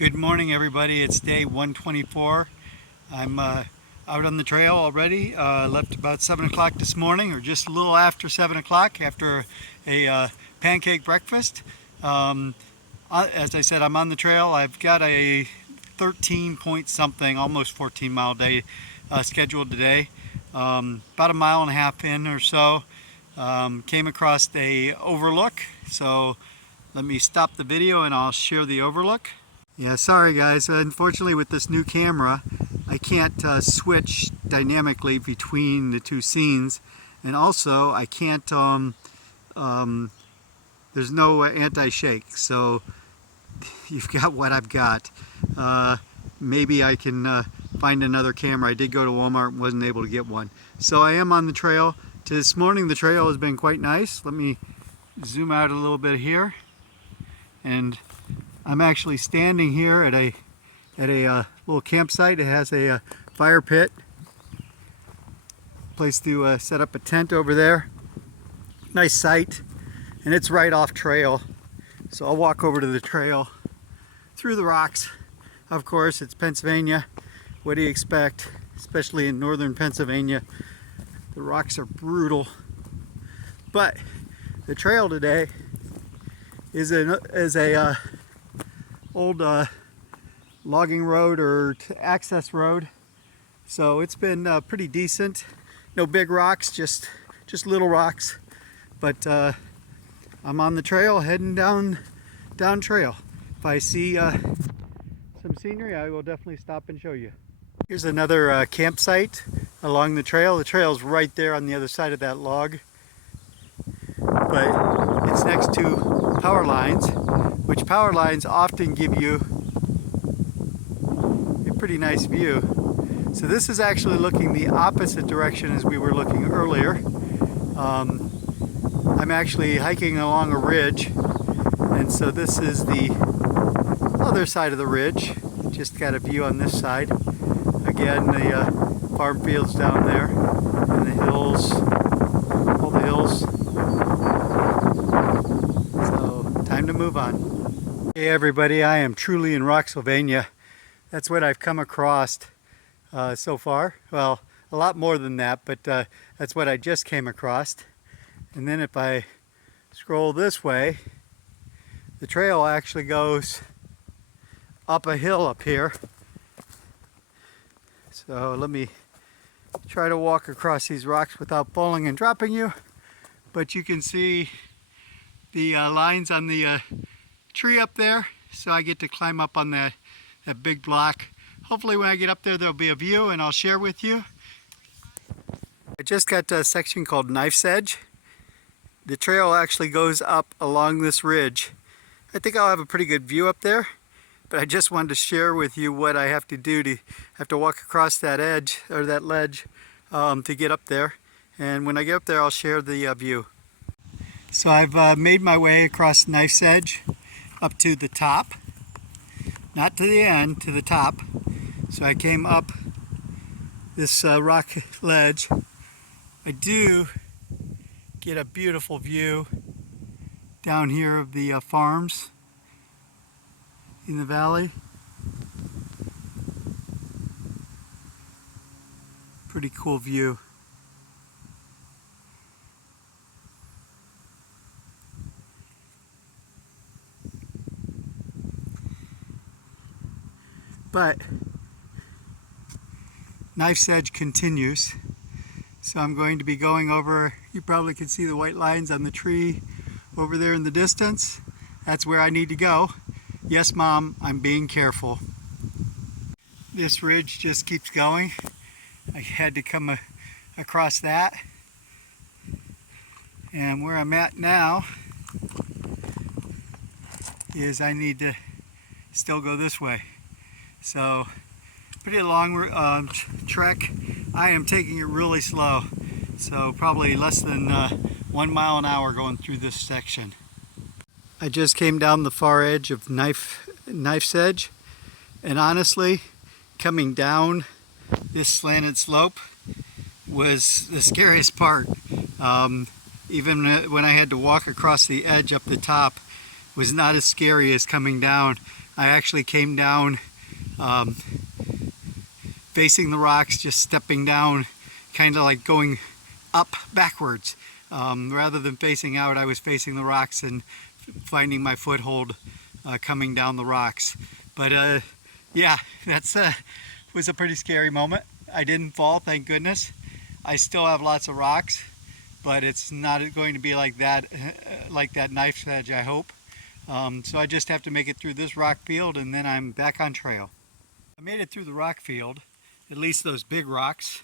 Good morning, everybody. It's day 124. I'm out on the trail already. Left about 7 o'clock this morning, or just a little after 7 o'clock after a pancake breakfast. As I said, I'm on the trail. I've got a 13 point something, almost 14 mile day scheduled today. About a mile and a half in or so. Came across a overlook. So let me stop the video and I'll share the overlook. Yeah, sorry guys, unfortunately with this new camera I can't switch dynamically between the two scenes, and also I can't, there's no anti-shake, so you've got what I've got. Maybe I can find another camera. I did go to Walmart and wasn't able to get one. So I am on the trail. This morning the trail has been quite nice. Let me zoom out a little bit here. And I'm actually standing here at a little campsite. It has a fire pit, place to set up a tent over there. Nice site, and it's right off trail. So I'll walk over to the trail through the rocks. Of course, it's Pennsylvania. What do you expect? Especially in northern Pennsylvania, the rocks are brutal. But the trail today is a old logging road or access road, so it's been pretty decent. No big rocks, just little rocks, but I'm on the trail heading down trail. If I see some scenery, I will definitely stop and show you. Here's another campsite along the trail. The trail's right there on the other side of that log, but it's next to power lines, which power lines often give you a pretty nice view. So this is actually looking the opposite direction as we were looking earlier. I'm actually hiking along a ridge, and so this is the other side of the ridge. Just got a view on this side. Again, the farm fields down there, and the hills, all the hills. So time to move on. Hey everybody, I am truly in Rocksylvania. That's what I've come across so far. Well, a lot more than that, but that's what I just came across. And then if I scroll this way, the trail actually goes up a hill up here. So let me try to walk across these rocks without falling and dropping you. But you can see the lines on the tree up there. So I get to climb up on that big block. Hopefully when I get up there, there'll be a view and I'll share with you. I just got to a section called Knife's Edge. The trail actually goes up along this ridge. I think I'll have a pretty good view up there, but I just wanted to share with you what I have to do to have to walk across that edge or that ledge to get up there. And when I get up there, I'll share the view. So I've made my way across Knife's Edge up to the top, not to the end, to the top. So I came up this rock ledge. I do get a beautiful view down here of the farms in the valley. Pretty cool view. But Knife's Edge continues. So I'm going to be going over, you probably can see the white lines on the tree over there in the distance. That's where I need to go. Yes, Mom, I'm being careful. This ridge just keeps going. I had to come across that. And where I'm at now is I need to still go this way. So, pretty long trek. I am taking it really slow. So probably less than 1 mile an hour going through this section. I just came down the far edge of Knife's Edge, and honestly, coming down this slanted slope was the scariest part. Even when I had to walk across the edge up the top, was not as scary as coming down. I actually came down facing the rocks, just stepping down, kind of like going up backwards. Rather than facing out, I was facing the rocks and finding my foothold coming down the rocks. But yeah, that's was a pretty scary moment. I didn't fall, thank goodness. I still have lots of rocks, but it's not going to be like that knife's edge, I hope. So I just have to make it through this rock field and then I'm back on trail. I made it through the rock field, at least those big rocks.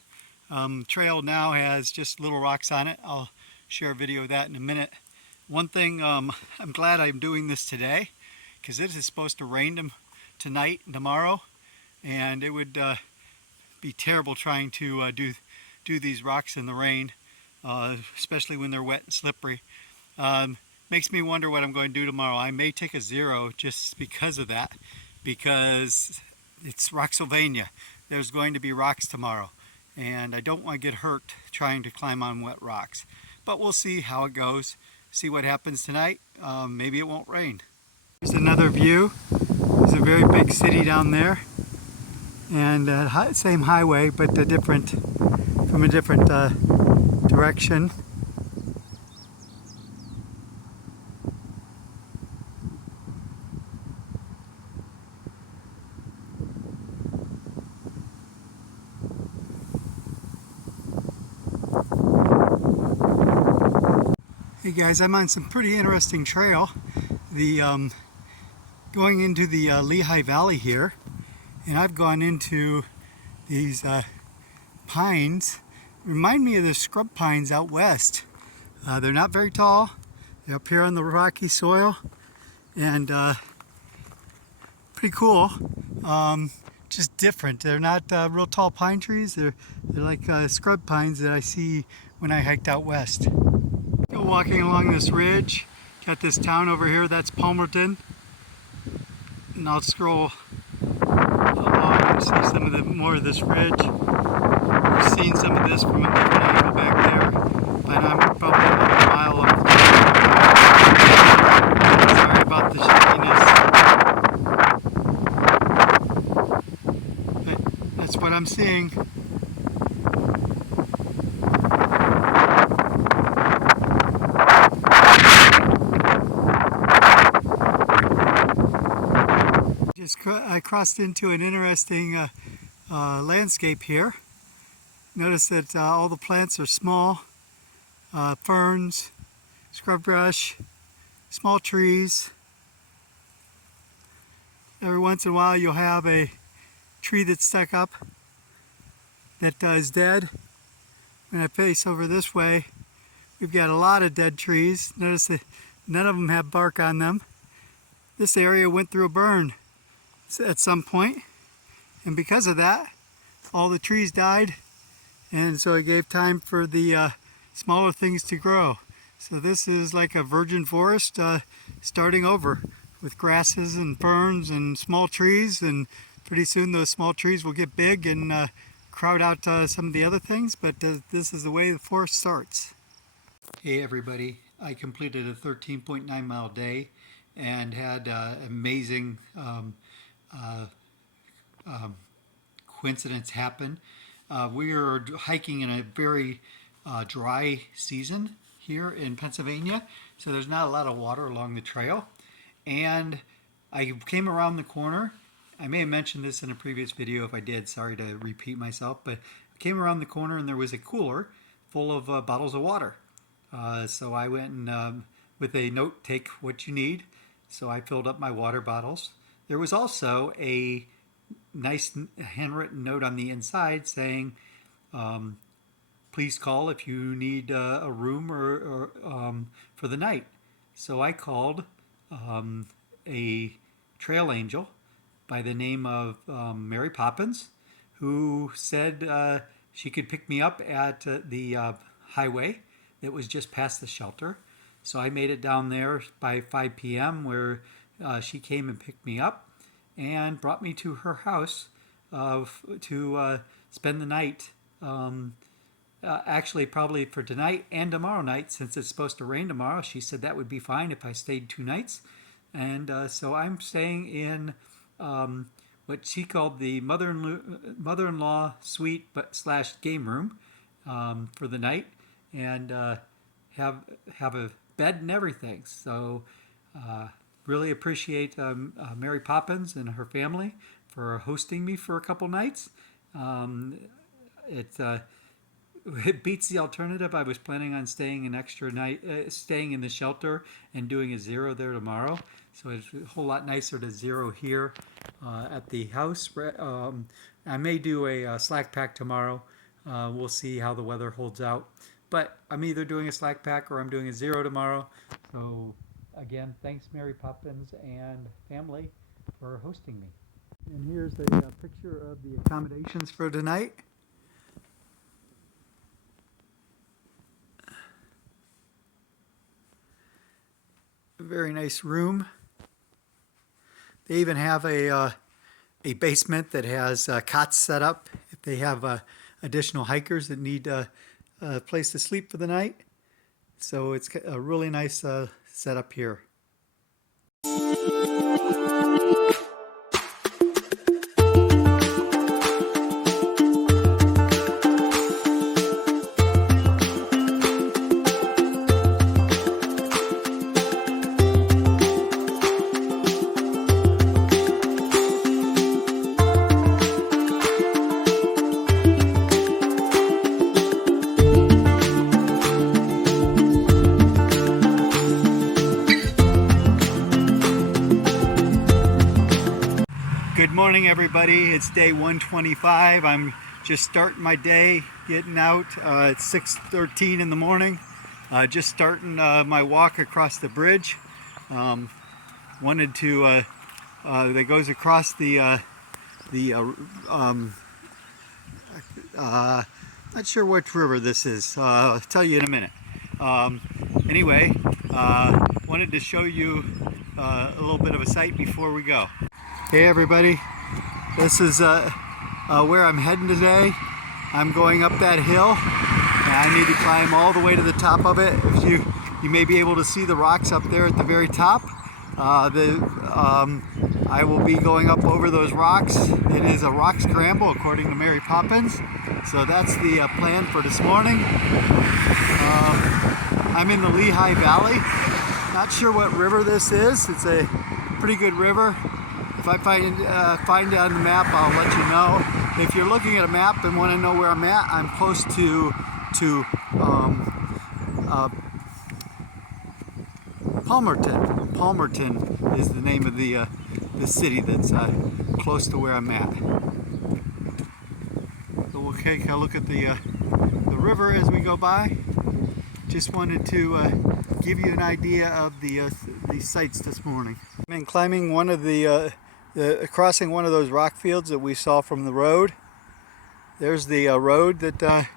Trail now has just little rocks on it. I'll share a video of that in a minute. One thing, I'm glad I'm doing this today because it is supposed to rain tonight and tomorrow, and it would be terrible trying to do these rocks in the rain, especially when they're wet and slippery. Makes me wonder what I'm going to do tomorrow. I may take a zero just because of that, because it's Rocksylvania. There's going to be rocks tomorrow, and I don't want to get hurt trying to climb on wet rocks. But we'll see how it goes, see what happens tonight. Maybe it won't rain. Here's another view. There's a very big city down there, and same highway, but from a different direction. Hey guys, I'm on some pretty interesting trail. Going into the Lehigh Valley here, and I've gone into these pines. Remind me of the scrub pines out west. They're not very tall. They're up here on the rocky soil, and pretty cool. Just different. They're not real tall pine trees. They're like scrub pines that I see when I hiked out west. Walking along this ridge, got this town over here, that's Palmerton, and I'll scroll along and see some of more of this ridge. I've seen some of this from a different angle back there, but I'm probably about a mile off. Sorry about the shakiness, but that's what I'm seeing. I crossed into an interesting landscape here. Notice that all the plants are small, ferns, scrub brush, small trees. Every once in a while you'll have a tree that's stuck up that is dead. When I face over this way, we've got a lot of dead trees. Notice that none of them have bark on them. This area went through a burn at some point, and because of that all the trees died, and so it gave time for the smaller things to grow. So this is like a virgin forest starting over with grasses and ferns and small trees, and pretty soon those small trees will get big and crowd out some of the other things, but this is the way the forest starts. Hey everybody, I completed a 13.9 mile day and had amazing coincidence happen. We are hiking in a very dry season here in Pennsylvania, so there's not a lot of water along the trail. And I came around the corner. I may have mentioned this in a previous video. If I did, sorry to repeat myself, but I came around the corner and there was a cooler full of bottles of water. So I went and with a note, take what you need. So I filled up my water bottles. There was also a nice handwritten note on the inside saying, please call if you need a room or for the night. So I called a trail angel by the name of Mary Poppins, who said she could pick me up at the highway that was just past the shelter. So I made it down there by 5 p.m. where she came and picked me up and brought me to her house to spend the night. Actually, probably for tonight and tomorrow night, since it's supposed to rain tomorrow. She said that would be fine if I stayed 2 nights. And so I'm staying in what she called the mother-in-law suite but slash game room for the night, and have a bed and everything. So really appreciate Mary Poppins and her family for hosting me for a couple nights. It it beats the alternative. I was planning on staying an extra night, staying in the shelter and doing a zero there tomorrow. So it's a whole lot nicer to zero here at the house. I may do a slack pack tomorrow. We'll see how the weather holds out. But I'm either doing a slack pack or I'm doing a zero tomorrow. So again, thanks Mary Poppins and family for hosting me. And here's a picture of the accommodations for tonight. A very nice room. They even have a basement that has cots set up if they have additional hikers that need a place to sleep for the night. So it's a really nice setup here. Good morning, everybody. It's day 125. I'm just starting my day, getting out. It's 6:13 in the morning. Just starting my walk across the bridge. Wanted to, that goes across not sure which river this is. I'll tell you in a minute. Anyway, wanted to show you a little bit of a sight before we go. Hey everybody, this is where I'm heading today. I'm going up that hill and I need to climb all the way to the top of it. If you may be able to see the rocks up there at the very top. I will be going up over those rocks. It is a rock scramble according to Mary Poppins. So that's the plan for this morning. I'm in the Lehigh Valley. Not sure what river this is. It's a pretty good river. If I find it on the map, I'll let you know. If you're looking at a map and want to know where I'm at, I'm close to Palmerton. Palmerton is the name of the city that's close to where I'm at. So we'll take a look at the river as we go by. Just wanted to give you an idea of the sights this morning. I've been climbing one of crossing one of those rock fields that we saw from the road. There's the road that,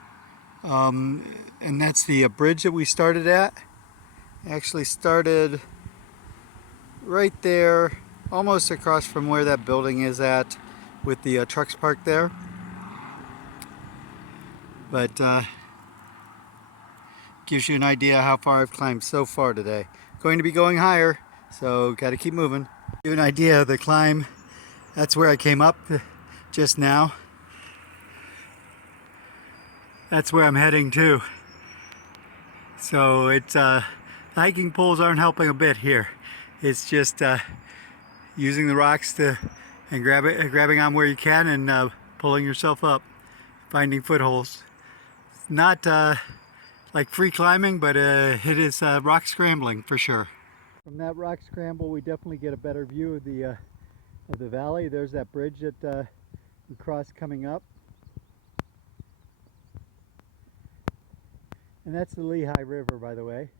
and that's the bridge that we started at. Actually started right there, almost across from where that building is at, with the trucks parked there. But gives you an idea how far I've climbed so far today. Going to be going higher, so got to keep moving. Give you an idea of the climb. That's where I came up just now. That's where I'm heading to. So it's hiking poles aren't helping a bit here. It's just using the rocks and grabbing on where you can and pulling yourself up, finding footholds. Not like free climbing, but it is rock scrambling for sure. From that rock scramble, we definitely get a better view of the valley. There's that bridge that we crossed coming up. And that's the Lehigh River, by the way.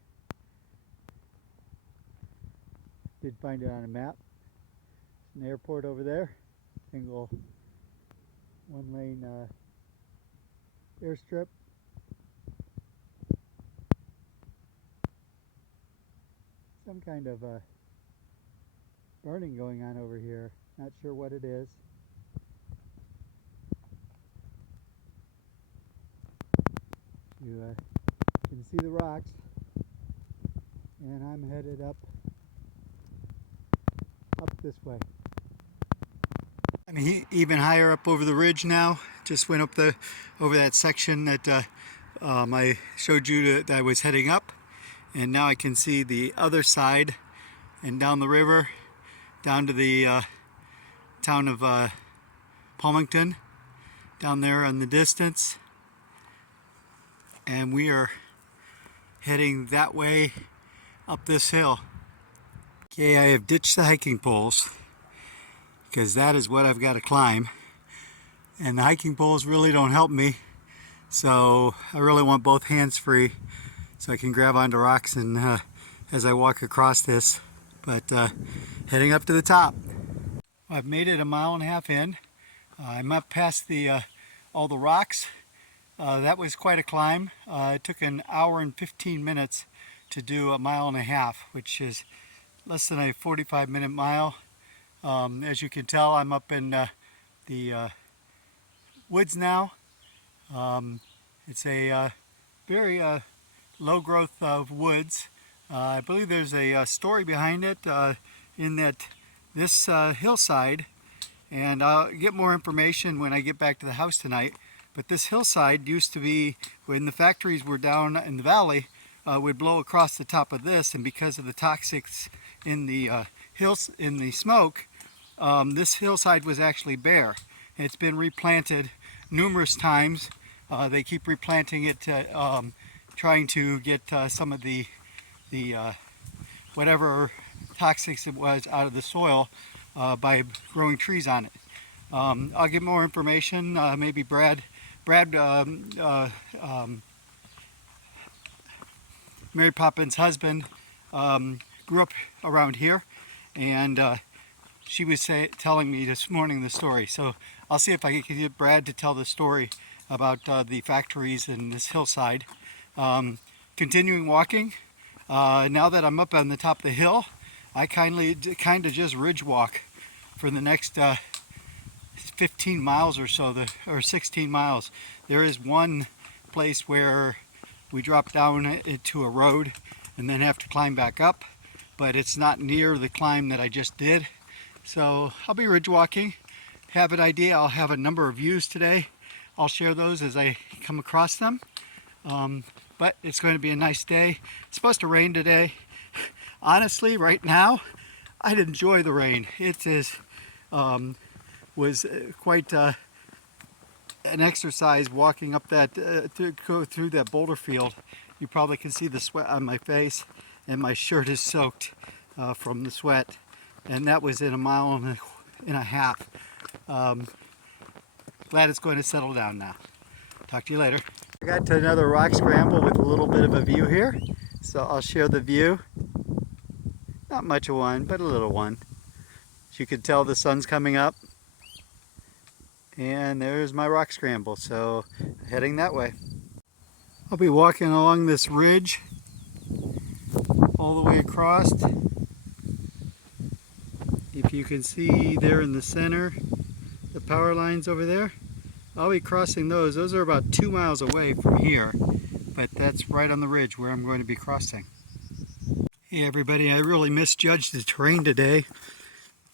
Did find it on a map. There's an airport over there. Single one-lane airstrip. Some kind of burning going on over here. Not sure what it is. You can see the rocks, and I'm headed up this way. I'm even higher up over the ridge now. Just went up over that section that I showed you that I was heading up, and now I can see the other side and down the river, down to the town of Palmington, down there in the distance, and we are heading that way up this hill. Okay, I have ditched the hiking poles because that is what I've got to climb, and the hiking poles really don't help me, so I really want both hands free so I can grab onto rocks and as I walk across this. But heading up to the top. I've made it 1.5 miles in. I'm up past all the rocks. That was quite a climb. It took 1 hour and 15 minutes to do 1.5 miles, which is less than a 45-minute mile. As you can tell, I'm up in the woods now. It's a very low growth of woods. I believe there's a story behind it in that this hillside, and I'll get more information when I get back to the house tonight, but this hillside used to be, when the factories were down in the valley, would blow across the top of this, and because of the toxics in the hills, in the smoke, this hillside was actually bare. It's been replanted numerous times. They keep replanting it, trying to get some of the whatever toxics it was out of the soil by growing trees on it. I'll get more information. Maybe Brad, Mary Poppins' husband, grew up around here, and she was telling me this morning the story. So I'll see if I can get Brad to tell the story about the factories in this hillside. Continuing walking. Now that I'm up on the top of the hill, I kind of just ridge walk for the next 15 miles or so, or 16 miles. There is one place where we drop down into a road and then have to climb back up, but it's not near the climb that I just did. So I'll be ridge walking. Have an idea. I'll have a number of views today. I'll share those as I come across them. But it's going to be a nice day. It's supposed to rain today. Honestly, right now, I'd enjoy the rain. It was quite an exercise walking up that, go through that boulder field. You probably can see the sweat on my face, and my shirt is soaked from the sweat. And that was in 1.5 miles. Glad it's going to settle down now. Talk to you later. I got to another rock scramble with a little bit of a view here, so I'll share the view. Not much of one, but a little one. As you can tell, the sun's coming up, and there's my rock scramble, so heading that way. I'll be walking along this ridge all the way across. If you can see there in the center, the power lines over there, I'll be crossing those. Those are about 2 miles away from here, but that's right on the ridge where I'm going to be crossing. Hey everybody, I really misjudged the terrain today.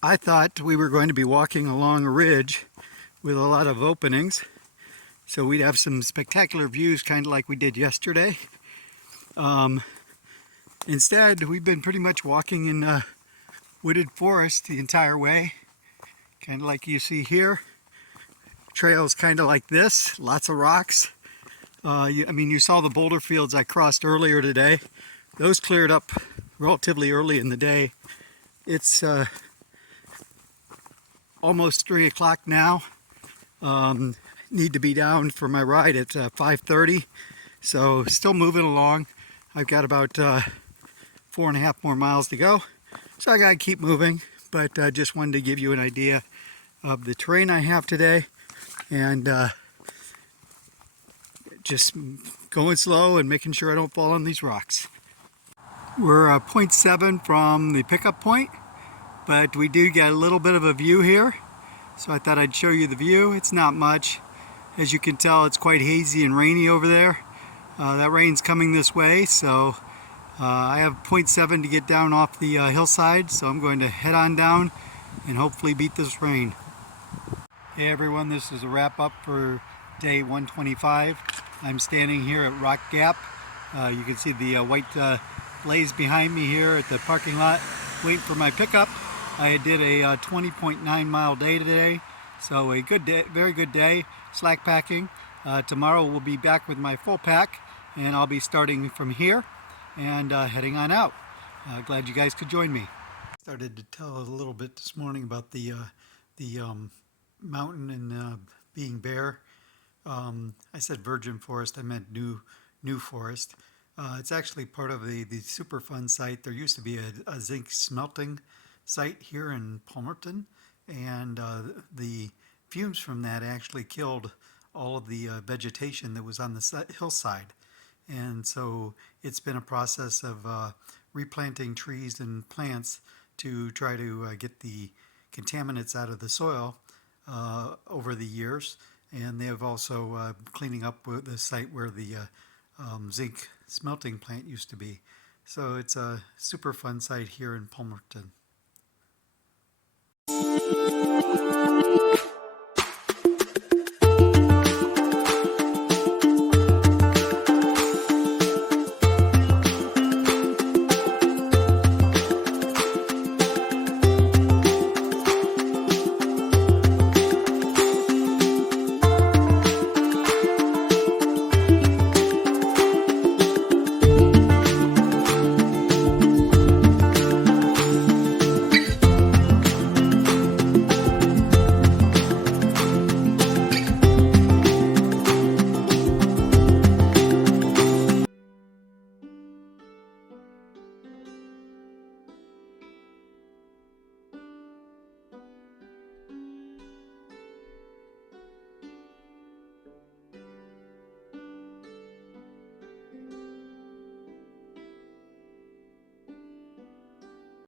I thought we were going to be walking along a ridge with a lot of openings, so we'd have some spectacular views, kind of like we did yesterday. Instead, we've been pretty much walking in wooded forest the entire way, kind of like you see here. Trails kind of like this, lots of rocks. You saw the boulder fields I crossed earlier today. Those cleared up relatively early in the day. It's almost 3 o'clock now. Need to be down for my ride at 5:30, so still moving along. I've got about 4.5 more miles to go, so I gotta keep moving, but just wanted to give you an idea of the terrain I have today, and just going slow and making sure I don't fall on these rocks. We're 0.7 from the pickup point, but we do get a little bit of a view here, so I thought I'd show you the view. It's not much. As you can tell, it's quite hazy and rainy over there. That rain's coming this way, so I have 0.7 to get down off the hillside, so I'm going to head on down and hopefully beat this rain. Hey everyone, this is a wrap up for day 125. I'm standing here at Rock Gap. You can see the white blaze behind me here at the parking lot waiting for my pickup. I did a 20.9 mile day today, so a good day, very good day, slack packing. Tomorrow we'll be back with my full pack, and I'll be starting from here and heading on out. Glad you guys could join me. Started to tell a little bit this morning about the mountain and being bare. I said virgin forest, I meant new forest. It's actually part of the Superfund site. There used to be a zinc smelting site here in Palmerton, and the fumes from that actually killed all of the vegetation that was on the hillside. And so it's been a process of replanting trees and plants to try to get the contaminants out of the soil over the years. And they have also cleaning up the site where the zinc smelting plant used to be. So it's a super fun site here in Palmerton.